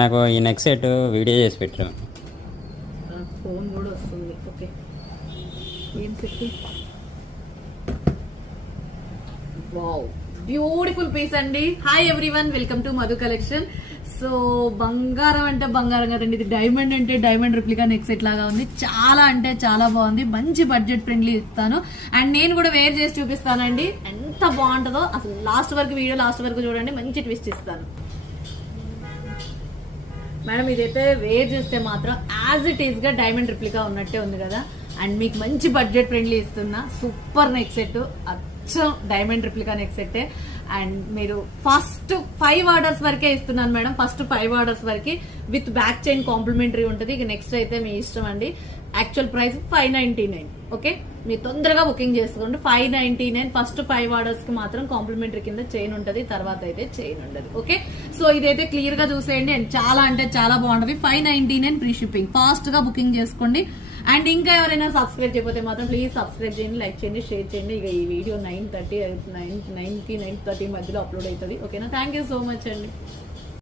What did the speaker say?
నాకు ఈ neck set video చేసి పెట్టారు. ఫోన్ కూడా వస్తుంది. ఓకే, ఏం సెట్? వావ్, బ్యూటిఫుల్ పీస్ అండి. Hi everyone, welcome to Madhu collection. So బంగారం అంటే బంగారం కదండి, ఇది డైమండ్ అంటే డైమండ్ రిప్లికా నెక్ సెట్ లాగా ఉంది. చాలా అంటే చాలా బాగుంది, మంచి బడ్జెట్ ఫ్రెండ్లీ ఇస్తాను. అండ్ నేను కూడా వేర్ చేసి చూపిస్తానండి ఎంత బాగుంటుందో. అసలు లాస్ట్ వరకు వీడియో లాస్ట్ వరకు చూడండి, మంచి ట్విస్ట్ ఇస్తాను. మేడం ఇదైతే వేర్ చేస్తే మాత్రం యాజ్ ఇట్ ఈస్ గా డైమండ్ రిప్లికా ఉన్నట్టే ఉంది కదా. అండ్ మీకు మంచి బడ్జెట్ ఫ్రెండ్లీ ఇస్తున్నా. సూపర్ నెక్ సెట్, అచ్చం diamond replica neck set. And మీరు ఫస్ట్ 5 ఆర్డర్స్ వరకే ఇస్తున్నాను మేడం. ఫస్ట్ 5 ఆర్డర్స్ వరకు విత్ బ్యాక్ చైన్ కాంప్లిమెంటరీ ఉంటుంది. ఇక నెక్స్ట్ అయితే మీ ఇష్టం అండి. Actual price 599. ఓకే, మీరు తొందరగా బుకింగ్ చేసుకోండి. 599 ఫస్ట్ 5 ఆర్డర్స్ కి మాత్రం కాంప్లిమెంటరీ కింద చైన్ ఉంటుంది, తర్వాత అయితే చైన్ ఉండదు. ఓకే, సో ఇదైతే క్లియర్ గా చూసేయండి. అండ్ చాలా అంటే చాలా బాగుంటది. 599 ఫ్రీ షిప్పింగ్. ఫాస్ట్ గా బుకింగ్ చేసుకోండి. అండ్ ఇంకా ఎవరైనా సబ్స్క్రైబ్ చేయకపోతే మాత్రం ప్లీజ్ సబ్స్క్రైబ్ చేయండి, లైక్ చేయండి, షేర్ చేయండి. ఇక ఈ వీడియో 9:30 9కి 9:30 మధ్యలో అప్లోడ్ అవుతుంది. ఓకేనా, థ్యాంక్ యూ సో మచ్ అండి.